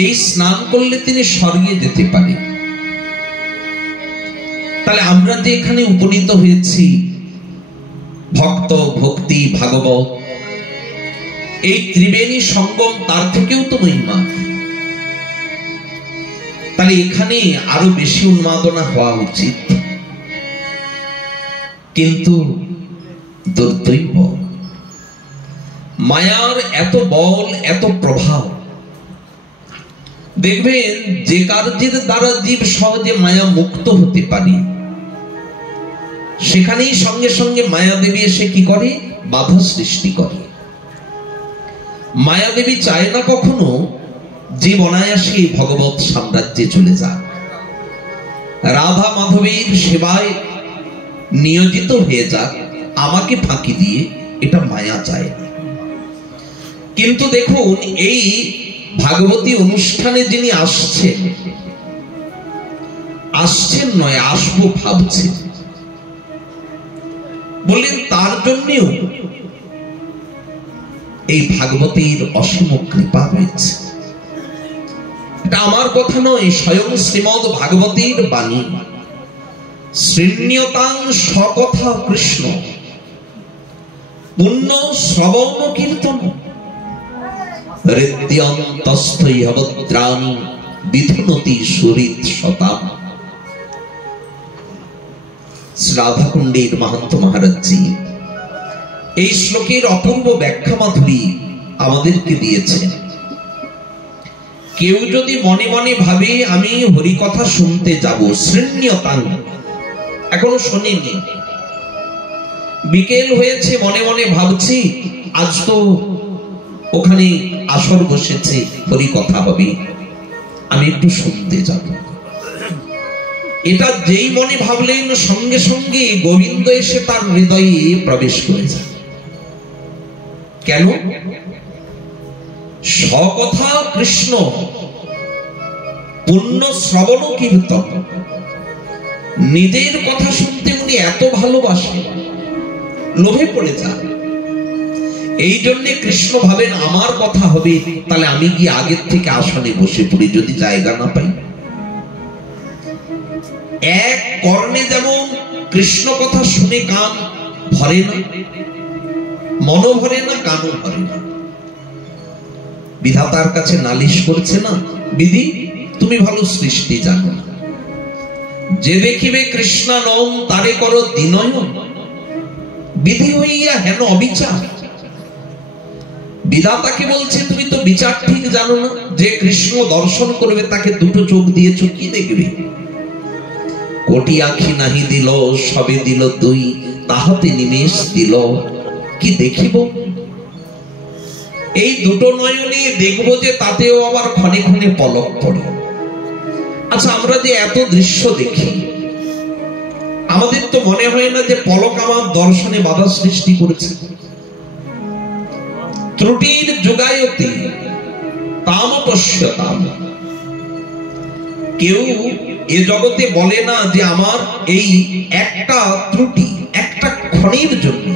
এই স্নান করলে তিনি স্বর্গে যেতে পারে। তাহলে আমরা যে এখানে উপনীত হয়েছি, ভক্ত, ভক্তি, ভাগবত, এই ত্রিবেণী সঙ্গম, তার থেকেও তো মহিমা। তাহলে এখানে আরো বেশি উন্মাদনা হওয়া উচিত। কিন্তু দুর্দৈব, মায়ার এত বল, এত প্রভাব। দেখবেন যে কার্যের দ্বারা জীব সহজে মায়া মুক্ত হতে পারে, সেখানেই সঙ্গে সঙ্গে মায়াদেবী এসে কি করে? বাধা সৃষ্টি করে। মায়াদেবী চায় না কখনো জীব অনায়াসে ভগবত সাম্রাজ্যে চলে যাক, রাধা মাধবীর সেবায় নিয়োজিত হয়ে যাক, আমাকে ফাঁকি দিয়ে। এটা মায়া চায় না। কিন্তু দেখুন, এই ভাগবতী অনুষ্ঠানে যিনি আসছেন, আসছেন নয়, আসবো ভাবছেন, বললেন তার জন্যও এই ভাগবতীর অসীম কৃপা রয়েছে। এটা আমার কথা নয়, স্বয়ং শ্রীমদ ভাগবতীর বাণী। শৃণ্যতাং সকথা কৃষ্ণ পুণ্য শ্রবণ কীর্তন হৃদ্যন্তস্থৈহবদ্রাণি বিধুনতি সুরিত শতাম। রাধাকুণ্ডের মাহান্ত মহারাজজি এই শ্লোকের অপূর্ব ব্যাখ্যা মাধুরী আমাদেরকে দিয়েছেন। কেউ যদি মনে মনে ভাবে আমি হরি কথা শুনতে যাব, শৃণ্যতাং, এখনো শোনেনি, বিকেল হয়েছে, মনে মনে ভাবছি আজ তো ওখানে আসর বসেছে, হরি কথা হবে, আমি একটু শুনতে যাব। এটা যেই মনে ভাবলেন, সঙ্গে সঙ্গে গোবিন্দ এসে তার হৃদয়ে প্রবেশ করে যায়। কেন? সকথা কৃষ্ণ পুণ্য শ্রবণ কীর্তন। নিজের কথা শুনতে উনি এত ভালোবাসেন, লোভে পড়ে যান। এই জন্যে কৃষ্ণ ভাবেন আমার কথা হবে, তাহলে আমি গিয়ে আগের থেকে আসনে বসে পড়ি, যদি জায়গা না পাই। এক কর্ণে যেমন কৃষ্ণ কথা শুনে কান ভরে না, মনও ভরে না, কানও ভরে না। বিধাতার কাছে নালিশ করছে না, বিধি তুমি ভালো সৃষ্টি জানো না, যে দেখিবে কৃষ্ণানম তারে করো দিনয়ন, বিধি হইয়া হেন অবিচার। বিধাতাকে বলছে তুমি তো বিচার ঠিক জানো না, যে কৃষ্ণ দর্শন করবে তাকে দুটো চোখ দিয়েছ, কি দেখবে? কোটি আখি নাহি দিল, সবে দিল দুই, তাহাতে নিমেষ দিল কি দেখিব? এই দুটো নয়নে দেখবো যে তাতেও আবার ক্ষণে ক্ষণে পলক পড়ে। আচ্ছা, আমরা যে এত দৃশ্য দেখি, আমাদের তো মনে হয় না যে পলক আমার দর্শনে বাধা সৃষ্টি করেছে? ত্রুটির যোগায়তে তাম পশ্যতাম। কেউ এ জগতে বলে না যে আমার এই একটা ত্রুটি, একটা ক্ষণের জন্য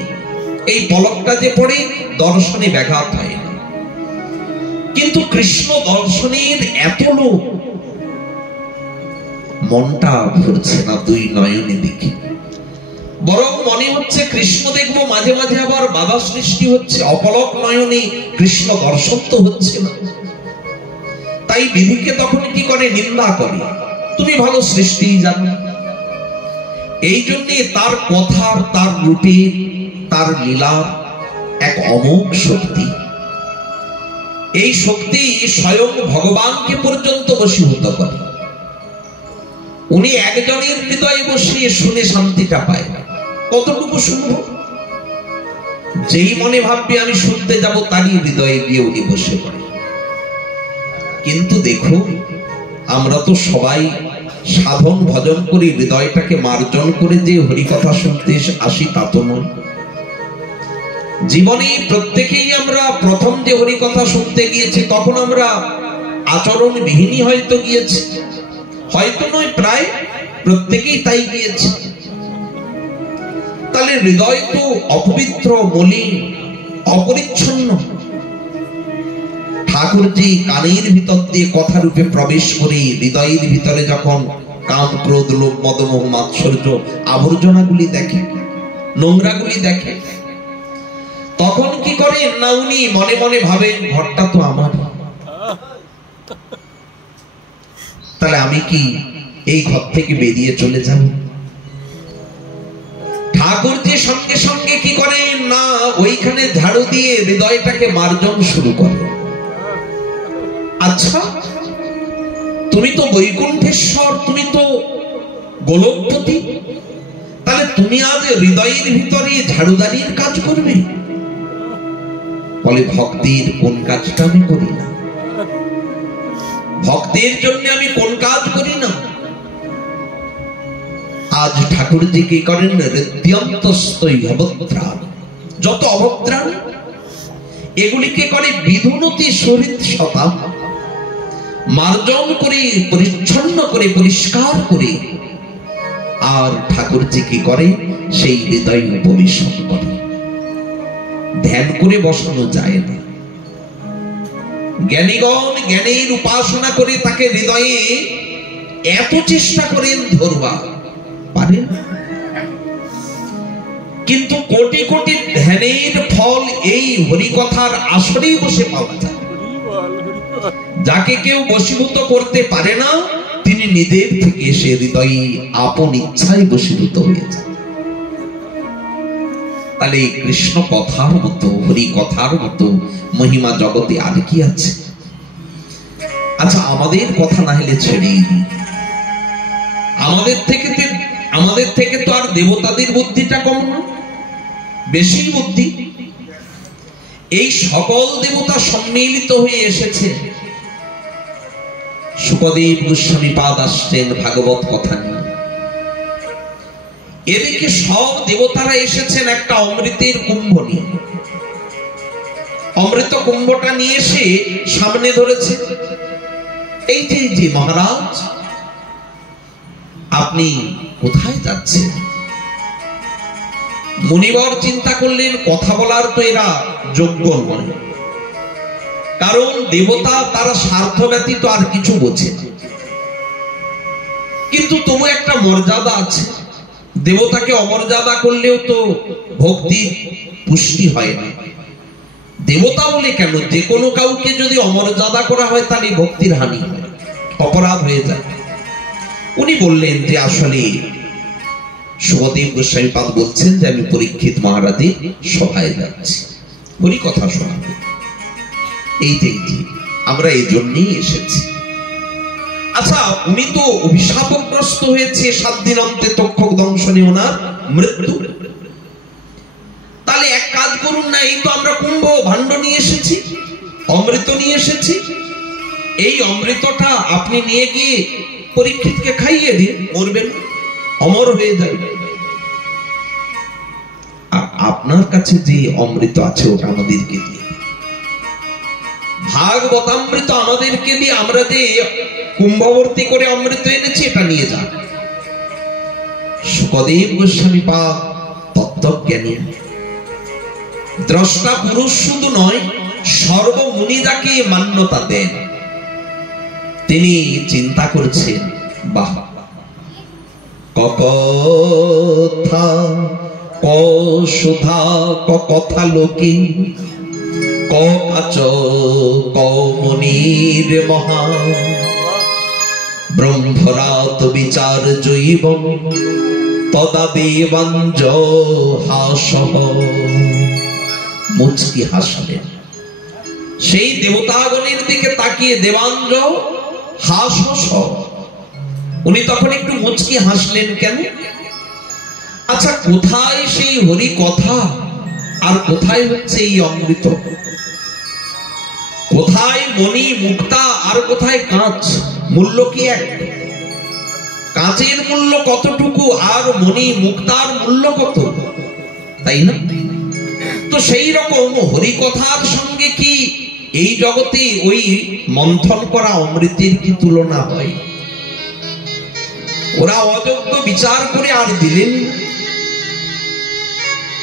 এই পলকটা যে পড়ে দর্শনে ব্যাঘাত হয় না। কিন্তু কৃষ্ণ দর্শনের এত লোক, মনটা ভরছে না দুই নয়নে দেখে, বরং মনে হচ্ছে কৃষ্ণ দেখবো, মাঝে মাঝে আবার বাধা সৃষ্টি হচ্ছে, অপলক নয়নে কৃষ্ণ দর্শন তো হচ্ছে না। তাই বিধিকে তখন কি করে? নিন্দা করে, তুমি ভালো সৃষ্টি জানো। এই জন্যে তার কথার, তার রূপের, তার লীলার এক অমোঘ শক্তি। এই শক্তি স্বয়ং ভগবানকে পর্যন্ত বশীভূত করে। উনি একজনের হৃদয়ে বসিয়ে শুনে শান্তিটা পায়। কতটুকু শুনবো? যেই মনে ভাববে আমি শুনতে যাব, তারই হৃদয়ে গিয়ে উনি বসে পড়ে। কিন্তু দেখুন, আমরা তো সবাই সাধন ভজন করি, হৃদয়টাকে মার্জন করে যে হরিকথা শুনতে আসি তা তো নয়। জীবনে প্রত্যেকেই আমরা প্রথম যে হরিকথা শুনতে গিয়েছি, তখন আমরা আচরণ বিহীনই হয়তো গিয়েছি, হয়তো নয়, প্রায় প্রত্যেকেই তাই গিয়েছে। তাহলে হৃদয় তো অপবিত্র, মলিন, অপরিচ্ছন্ন। ঠাকুরজি কানের ভিতর দিয়ে কথা রূপে প্রবেশ করে হৃদয়ের ভিতরে যখন কাম ক্রোধ লোভ মদ মোহ মাৎসর্য আবর্জনাগুলি দেখে, নোংরাগুলি দেখে, তখন কি করেন না উনি মনে মনে ভাবেন ঘরটা তো আমার, তাহলে আমি কি এই ঘর থেকে বেরিয়ে চলে যাব? ঠাকুরজি সঙ্গে সঙ্গে কি করেন না ওইখানে ঝাড়ু দিয়ে হৃদয়টাকে মার্জন শুরু করে। আচ্ছা, তুমি তো বৈকুণ্ঠেশ্বর, তুমি তো গোলকপতি, তাহলে তুমি আজ হৃদয়ের ভিতরে ঝাড়ুদারির কাজ করবে? বলে ভক্তির কোন কাজটা আমি করি না, ভক্তের জন্য আমি কোন কাজ করি না। আজ ঠাকুরজি কি করেন? হৃদ্যন্তস্তৈ অবত্রাণ, যত অবত্রাণ এগুলিকে করে বিধুনতি সহিত সতা মার্জন করে, পরিচ্ছন্ন করে, পরিষ্কার করে, আর ঠাকুরজি কি করে? সেই হৃদয় উপবেশন করে। ধ্যান করে বসানো যায় না। জ্ঞানীগণ জ্ঞানের উপাসনা করে তাকে হৃদয়ে এত চেষ্টা করেন ধরবা পারেন, কিন্তু কোটি কোটি ধ্যানের ফল এই হরিকথার আসরেই বসে পাওয়া যায়। যাকে কেউ বশীভূত করতে পারে না, তিনি নিজের থেকে সে হৃদয়ে আপন ইচ্ছায় বশীভূত হয়ে যায়। তাহলে কৃষ্ণ কথার মতো, হরি কথার মতো মহিমা জগতে আর কি আছে? আচ্ছা, আমাদের কথা না হলে ছেড়েই দিই, আমাদের থেকে তো আর দেবতাদের বুদ্ধিটা কম না, বেশি বুদ্ধি। এই সকল দেবতা সম্মিলিত হয়ে এসেছে। শুকদেব গোস্বামী পাদ আসছেন ভাগবত কথা নিয়ে। এদিকে সব দেবতারা এসেছেন একটা অমৃতের কুম্ভ নিয়ে। অমৃত কুম্ভটা নিয়ে এসে সামনে ধরেছে। এই যে মহারাজ, আপনি কোথায় যাচ্ছেন? মুনিবর চিন্তা করলেন কথা বলার তো এরা যোগ্য নয়, কারণ দেবতা তারা স্বার্থ ব্যতীত আর কিছু বোঝে, কিন্তু তবু একটা মর্যাদা আছে। দেবতাকে অমর্যাদা করলেও তো ভক্তির পুষ্টি হয় না। দেবতা বলে কেন, যে কোনো কাউকে যদি অমর্যাদা করা হয় তাহলে ভক্তির হানি হয়, অপরাধ হয়ে যায়। উনি বললেন যে আসলে শুকদেব গোস্বামী পাদ বলছেন যে আমি পরীক্ষিত মহারাজের সভায় যাচ্ছি, হরি কথা শোনাবো। এই যে আমরা এই জন্যই এসেছি। আচ্ছা, উনি তো অভিশাপগ্রস্ত হয়েছে, 7 দিন অন্তে তক্ষক দংশনে ওনার মৃত্যু। তাহলে এক কাজ করুন না, এই তো আমরা কুম্ভ ভাণ্ড নিয়ে এসেছি, অমৃত নিয়ে এসেছি, এই অমৃতটা আপনি নিয়ে গিয়ে পরীক্ষিতকে খাইয়ে দিন, মরবেন, অমর হয়ে যাবে। আর আপনার কাছে যে অমৃত আছে ওটা আমাদেরকে দিয়ে, ভাগবতামৃত আমাদেরকে দিয়ে, আমরা যে কুম্ভবর্তী করে অমৃত এনেছি এটা নিয়ে যান। শুকদেব গোস্বামী পাদ তত্ত্বজ্ঞানী, দ্রষ্টা পুরুষ শুধু নয়, সর্বমুনি যাকে মান্যতা দেন, তিনি চিন্তা করছেন, বাহ, কথা সুধা কথা লোকে কাচ কমনির মহা ব্রহ্মরাত বিচার জৈব তদা দেবাঞ্জ হাস। মুচকি হাসলেন। সেই দেবতাগণের দিকে তাকিয়ে দেবাঞ্জ হাস, উনি তখন একটু মুচকি হাসলেন কেন? আচ্ছা, কোথায় সেই হরি কথা আর কোথায় হচ্ছে এই অমৃত? কোথায় মণি মুক্তা আর কোথায় কাঁচ? মূল্য কি এক? কাঁচের মূল্য কতটুকু আর মণি মুক্তার মূল্য কত, তাই না? তো সেই রকম হরি কথার সঙ্গে কি এই জগতে ওই মন্থন করা অমৃতের কি তুলনা হয়? ওরা অযোগ্য বিচার করে আর দিলেন।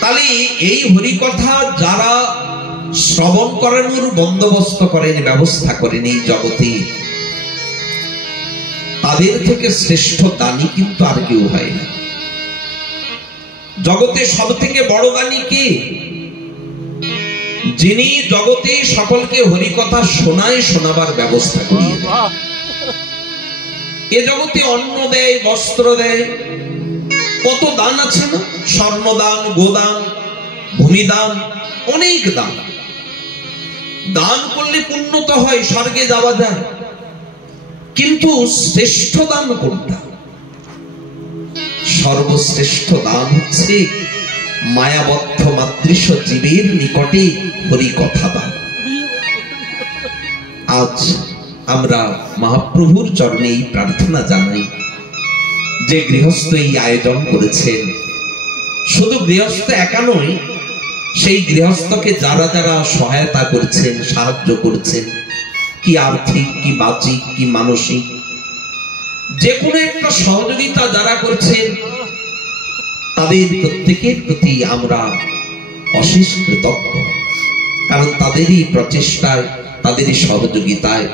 তাহলে এই হরি কথা যারা শ্রবণ করানোর বন্দোবস্ত করেন, ব্যবস্থা করেন এই জগতে, তাদের থেকে শ্রেষ্ঠ দানী কিন্তু আর কেউ হয় না। জগতে সব থেকে বড় দানী কে? যিনি জগতে সকলকে হরিকথা শোনায়, শোনাবার ব্যবস্থা করিয়ে দেয়। এ জগতে অন্ন দেয়, বস্ত্র দেয়, কত দান আছে না? স্বর্ণদান, গোদান, ভূমিদান, অনেক দান। দান করলে পুণ্য তো হয়, স্বর্গে যাওয়া যায়, কিন্তু শ্রেষ্ঠ দান কোনটা? সর্বশ্রেষ্ঠ দান হচ্ছে মায়াবদ্ধ মাতৃশ জীবের নিকটে হরিকথা দান। আজ আমরা মহাপ্রভুর চরণে এই প্রার্থনা জানাই যে গৃহস্থ এই আয়োজন করেছেন, শুধু গৃহস্থ একা নয়, সেই গৃহস্থকে যারা যারা সহায়তা করছেন, সাহায্য করছেন, কি আর্থিক, কি বাচিক, কি মানসিক, যে কোনো একটা সহযোগিতা যারা করছেন, তাদের প্রত্যেকের প্রতি আমরা অশেষ কৃতজ্ঞ। কারণ তাদেরই প্রচেষ্টায়, তাদেরই সহযোগিতায়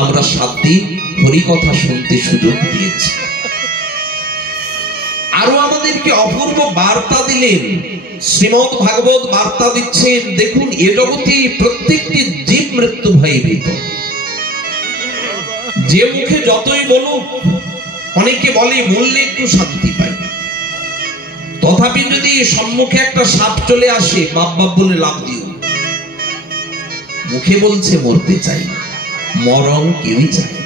আমরা 7 দিন হরিকথা শুনতে সুযোগ দিয়েছি। আরো আমাদেরকে অপূর্ব বার্তা দিলেন, শ্রীমদ ভাগবত বার্তা দিচ্ছেন। দেখুন, এ জগতে প্রত্যেকটি জীব মৃত্যু ভয়ে ভীত। যে মুখে যতই বলুক, অনেকে বলে বললে একটু শান্তি পাই, তথাপি যদি সম্মুখে একটা সাপ চলে আসে, বাপ বাপ বলে লাভ দিও। মুখে বলছে মরতে চাই না, মরণ কেউই চাই না।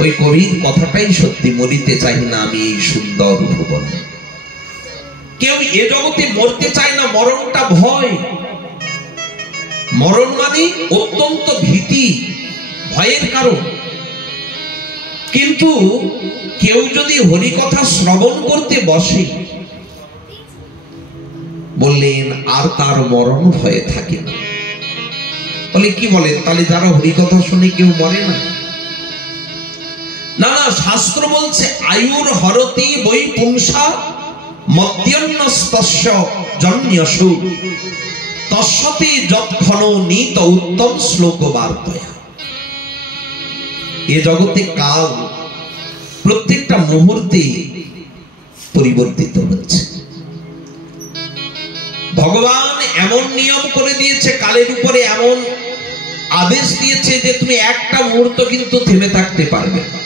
ওই কবির কথাটাই সত্যি, মরিতে চাই না আমি এই সুন্দর ভুবনে। কেউ এ জগতে মরতে চায় না, মরণটা ভয়। মরণ মানে অত্যন্ত ভীতি, ভয়ের কারণ। কিন্তু কেউ যদি হরিকথা শ্রবণ করতে বসে, বললেন আর তার মরণ ভয়ে থাকে না। বলে কি বলেন, তাহলে যারা হরিকথা শুনে কেউ মরে না? না না, শাস্ত্র বলছে আয়ুর হরতি বৈ পুংসা মদ্যন্নস্তস্য জন্যসু তস্যতে যৎক্ষণ নিত উত্তম শ্লোক বার্তয়া। এ জগতে কাল প্রত্যেকটা মুহূর্তে পরিবর্তিত হচ্ছে। ভগবান এমন নিয়ম করে দিয়েছে, কালের উপরে এমন আদেশ দিয়েছে যে তুমি একটা মুহূর্ত কিন্তু থেমে থাকতে পারবে না।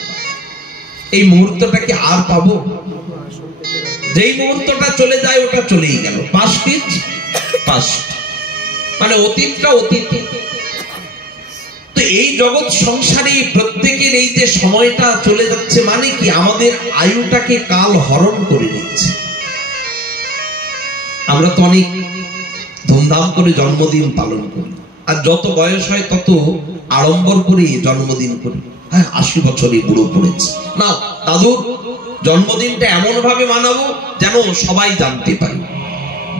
এই মুহূর্তটাকে আর পাবো? যেই মুহূর্তটা চলে যায় ওটা চলেই গেল, পাস্ট ইজ পাস্ট, মানে অতীতটা অতীত। তো এই জগৎ সংসারে প্রত্যেকের এই যে সময়টা চলে যাচ্ছে, মানে কি আমাদের আয়ুটাকে কাল হরণ করে নিচ্ছে। আমরা তো অনেক ধুমধাম করে জন্মদিন পালন করি, আর যত বয়স হয় তত আড়ম্বর করে জন্মদিন করি। হ্যাঁ, 80 বছরে বুড়ো পড়েছে, না দাদুর জন্মদিনটা এমন ভাবে মানাবো যেন সবাই জানতে পারে।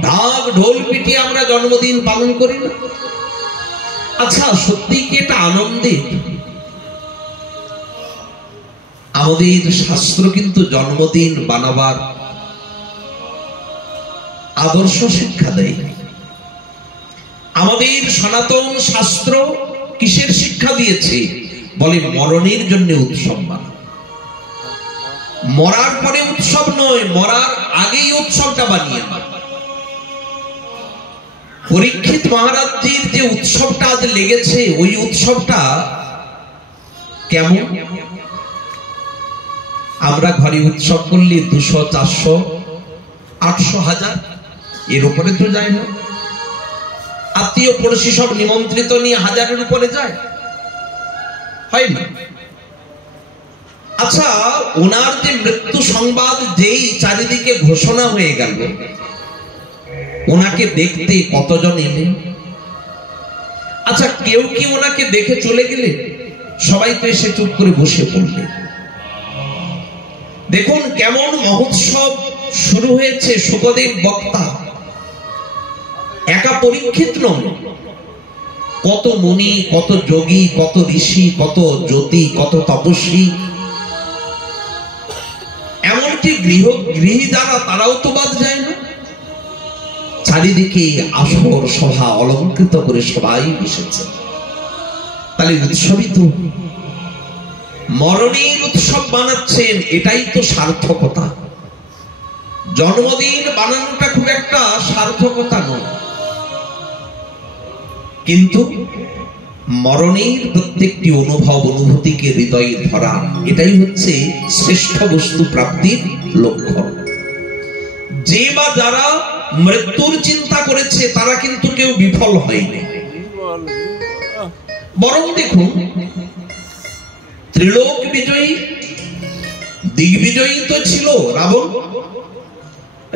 ঢাক ঢোল পিটিয়ে আমরা জন্মদিন পালন করি না? আচ্ছা, সত্যি কি এটা আনন্দের? আমাদের শাস্ত্র কিন্তু জন্মদিন বানাবার আদর্শ শিক্ষা দেয়। আমাদের সনাতন শাস্ত্র কিসের শিক্ষা দিয়েছে? বলে মরণের জন্য উৎসব বানাও। মরার পরে উৎসব নয়, মরার আগেই উৎসবটা বানিয়ে নাও। পরীক্ষিত মহারাজজির যে উৎসবটা আজ লেগেছে, ওই উৎসবটা কেমন? আমরা ঘরে উৎসব করলে 200, 400, 800, 1000 এর উপরে তো যায় না। আত্মীয় পড়শি সব নিমন্ত্রিত নিয়ে 1000-এর উপরে যায়, হয় না? আচ্ছা, ওনার যে মৃত্যু সংবাদ যেই চারিদিকে ঘোষণা হয়ে গেল, ওনাকে দেখতে কতজন এলেন? আচ্ছা, কেউ কি ওনাকে দেখে চলে গেলেন? সবাই তো এসে চুপ করে বসে পড়লেন। দেখুন কেমন মহোৎসব শুরু হয়েছে। শুকদেব বক্তা, একা পরীক্ষিত নয়, কত মুনি, কত যোগী, কত ঋষি, কত জ্যোতি, কত তপস্বী, এমনকি গৃহী যারা, তারাও তো বাদ যায় না। চারিদিকে আসর সভা অলঙ্কৃত করে সবাই বসেছে। তাহলে উৎসবই তো, মরণের উৎসব বানাচ্ছেন, এটাই তো সার্থকতা। জন্মদিন বানানোটা খুব একটা সার্থকতা নয়, কিন্তু মরণের প্রত্যেকটি অনুভব অনুভূতিকে হৃদয়ে ধরা, এটাই হচ্ছে শ্রেষ্ঠ বস্তু প্রাপ্তির লক্ষণ। যে বা যারা মৃত্যুর চিন্তা করেছে তারা কিন্তু কেউ বিফল হয়নি। বরং দেখুন, ত্রিলোক বিজয়ী দিগ্বিজয়ী তো ছিল রাবণ।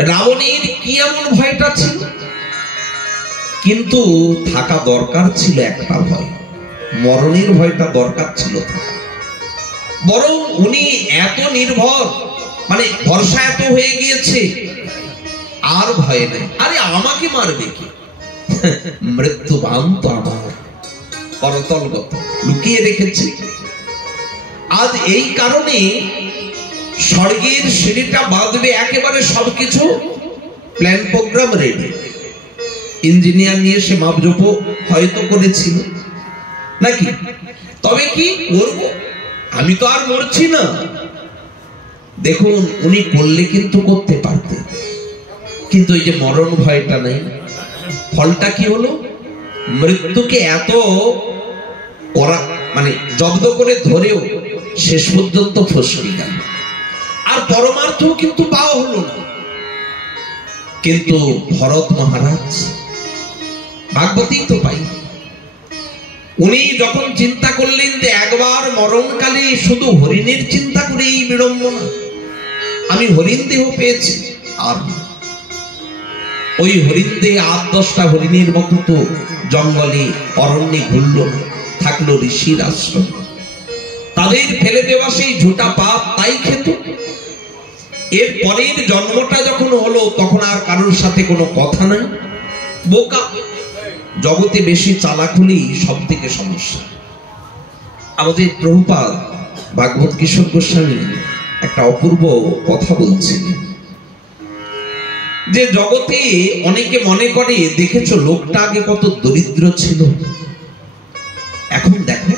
রাবণের কি এমন ভয়টা ছিল? কিন্তু থাকা দরকার ছিল একটা ভয়, মরণের ভয়টা দরকার ছিল থাকা। বরং উনি এত নির্ভর, মানে ভরসা এত হয়ে গিয়েছে, আর ভয় নেই। আরে আমাকে মারবে কি? মৃত্যুবান তো আমার করতলগত, লুকিয়ে রেখেছে। আজ এই কারণে স্বর্গের সিঁড়িটা বাঁধবে, একেবারে সবকিছু প্ল্যান প্রোগ্রাম রেডি। ইঞ্জিনিয়ার নিয়ে সে মাপজোপ হয়তো করেছিল নাকি? তবে কি করব, আমি তো আর মরছি না। দেখুন, উনি করলে কিন্তু করতে পারতেন, কিন্তু এই যে মরণ ভয়টা নেই। ফলটা কি হলো? মৃত্যুকে এত করা, মানে জব্দ করে ধরেও শেষ পর্যন্ত ফসকে গেল। আর পরমার্থ কিন্তু পাওয়া হলো না। কিন্তু ভরত মহারাজ ভাগবতী তো পাই, উনি যখন চিন্তা করলেন যে একবার মরণকালে শুধু হরিণের চিন্তা করে এই বিড়ম্বনা, আমি হরিণ দেহ পেয়েছি, আর ওই হরিণ দেহে ৮-১০টা হরিণের মতো তো জঙ্গলে অরণ্যে ঘুরল, থাকলো ঋষির আশ্রম। তাদের ফেলে দেওয়া সেই ঝুটা পাপ তাই খেত। এর পরের জন্মটা যখন হলো তখন আর কারোর সাথে কোনো কথা নাই, বোকা। জগতে বেশি চালাক হলেই সব থেকে সমস্যা। আমাদের প্রভুপাদ ভাগবত কিশোর গোস্বামী একটা অপূর্ব কথা বলছিলেন, যে জগতে অনেকে মনে করে, দেখেছো লোকটা আগে কত দরিদ্র ছিল, এখন দেখো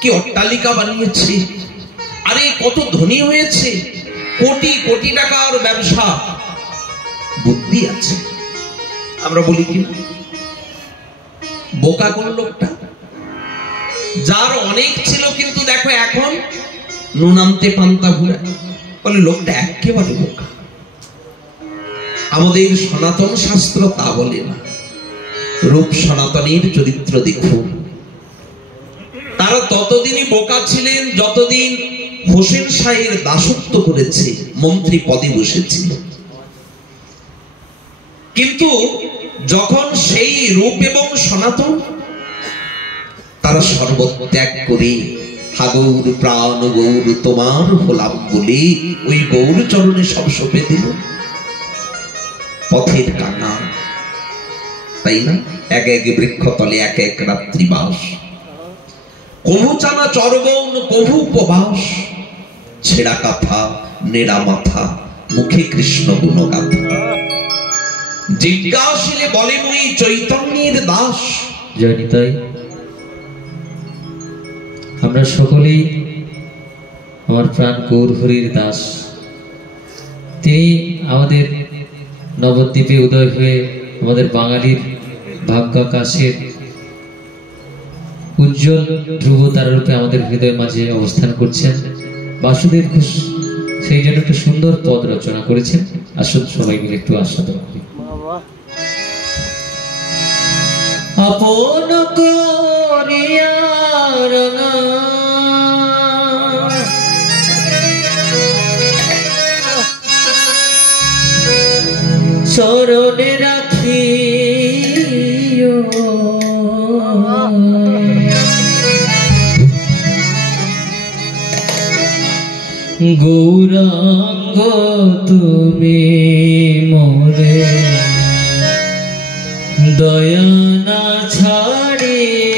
কি অট্টালিকা বানিয়েছে, আরে কত ধনী হয়েছে, কোটি কোটি টাকার ব্যবসা। বুদ্ধি আছে, আমরা বলি কি বোকা কোন লোকটা? যার অনেক ছিল কিন্তু দেখো এখন নুনান্তে পান্তা ঘুরে, বলে লোকটা একেবারে বোকা। আমাদের সনাতন শাস্ত্র তা বলে না। রূপ সনাতনের চরিত্র দেখুন, তারা ততদিনই বোকা ছিলেন যতদিন হোসেন শাহের দাসত্ব করেছে, মন্ত্রী পদে বসেছিল। কিন্তু যখন সেই রূপ এবং সনাতন, তারা সর্বত্যাগ করে হাগৌর প্রাণ গৌর তোমার হলাম বলে ওই গৌর চরণে সব সঁপে দিল। পথের কান্না, তাই না? এক এক বৃক্ষ তলে এক এক রাত্রিবাস, কভু চানা চরবন কভু উপবাস, ছেঁড়া কাঁথা নেড়া মাথা, মুখে কৃষ্ণ গুণগাথা। জিজ্ঞাসিলে বলে মুই চৈতন্যের দাস। জয়নিতাই, আমরা সকলেই আমার প্রাণ গৌর হরির দাস। তিনি আমাদের নবদ্বীপে উদয় হয়ে আমাদের বাঙালির ভাগ্যাকাশের উজ্জ্বল ধ্রুব তারারূপে আমাদের হৃদয় মাঝে অবস্থান করছেন। বাসুদেব ঘোষ সেই জন্য একটা সুন্দর পদ রচনা করেছেন। আসুন সবাই মিলে একটু আস্বাদন করি। আপন করিয়ার চরণে রাখিও, গৌরাঙ্গ তুমি মোরে দয়া না ছাড়িও,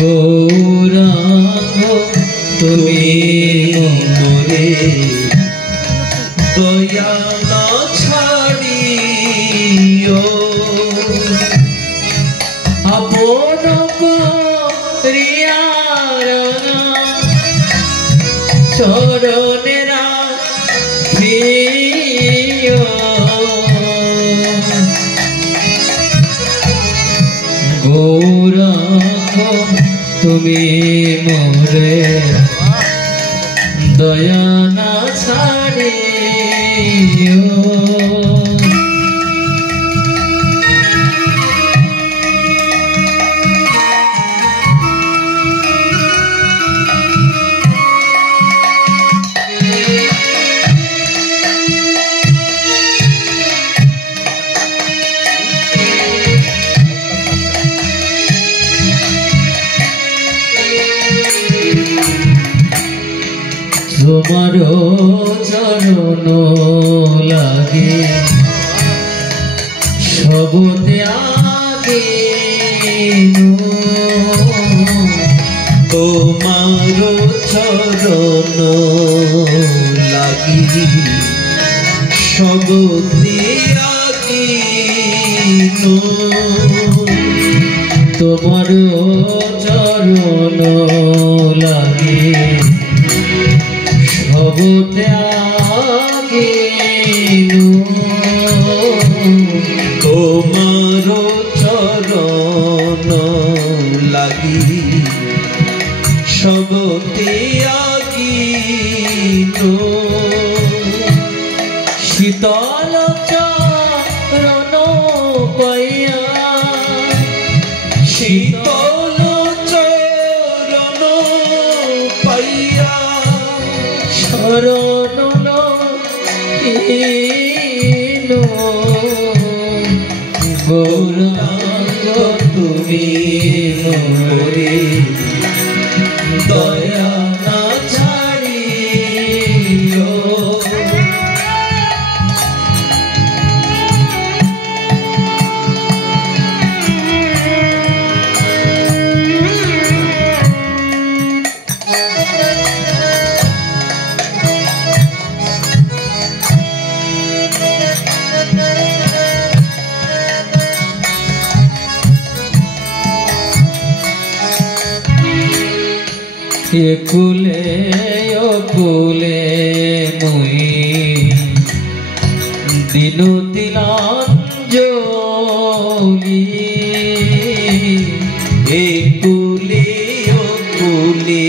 গৌরাঙ্গ তুমি মোরে দয়া আপন করিয়া চরণেরা প্রিয় গৌরাঙ্গ তুমি মোরে দয়া না ছাড়িও তোমার চরণ লাগে সবতে আগে তোমার চরণ লাগি সবতে আগে তোমার চরণ লাগে সবতে আগে তোমার চরণ লাগি সবতে আগি শীতল চরণ পাইয়া শীতল চরণ পাইয়া শরণ গৌরাঙ্গ তুমি মোরে দয়া না ছাড়িও একুলে অকুলে মুই দিনুতিলাঞ্জলি একুলে অকুলে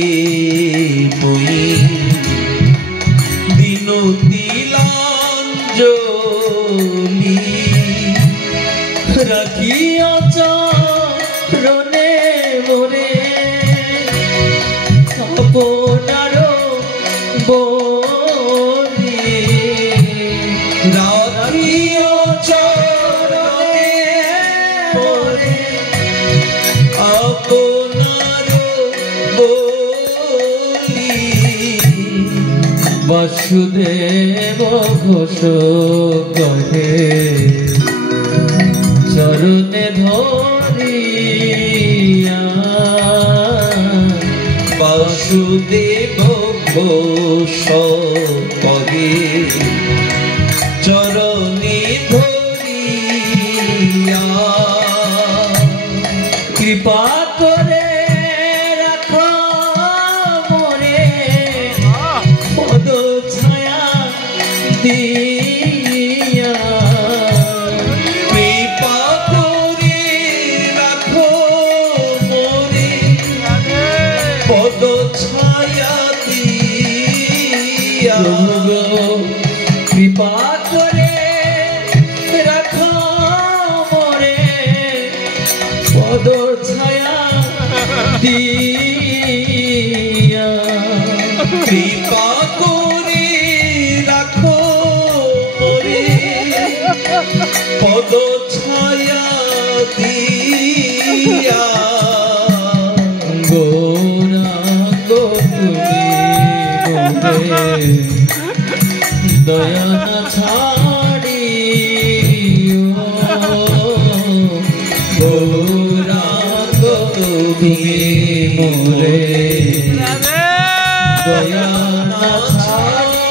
মই দিনুতিলাঞ্জলি রাখিয়া চরণে মোরে আপনার বলি রাখিও চরণে মোরে আপনার বলি বাসুদেব ঘোষ কহে চরণে ধরিয়া বাসুদেব ঘোষ কহে চরণে ধরিয়া কৃপা করে রাখো মোরে পদ ছায়া দিয়া কৃপা করে রাখো মোরে পদ ছায়া দিয়া কৃপা করে রাখো মোরে পদ ছায়া দিয়া কৃপা করে রাখো মোরে পদ ছায়া দিয়া গৌরাঙ্গ তুমি মোরে দয়া না ছাড়িও গৌরাঙ্গ তুমি মোরে দয়া না ছাড়িও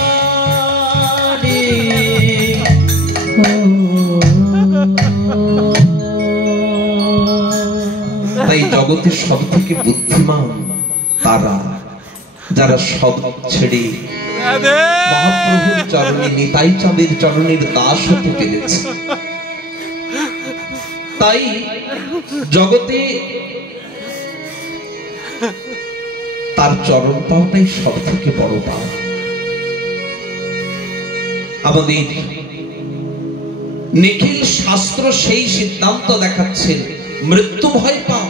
তাই জগতের সব থেকে বুদ্ধিমান তারা, যারা সব ছেড়ে মহাপ্রভুর চরণে, নিতাই চাঁদের চরণের দাস হতে পেরেছে। তাই জগতে তার চরণ পাওয়াটাই সব থেকে বড় পাওয়া। আমাদের নিখিল শাস্ত্র সেই সিদ্ধান্ত দেখাচ্ছেন, মৃত্যু ভয় পাও।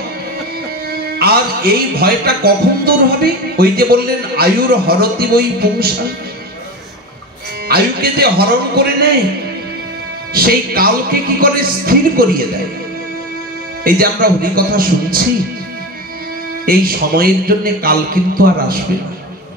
আর এই ভয়টা কখন দূর হবে? ওই যে বললেন আয়ুর হরতি বই পুংসা, আয়ুকে যে হরণ করে নেয় সেই কালকে কি করে স্থির করিয়ে দেয়। এই যে আমরা হরি কথা শুনছি, এই সময়ের জন্য কাল কিন্তু আর আসবে না।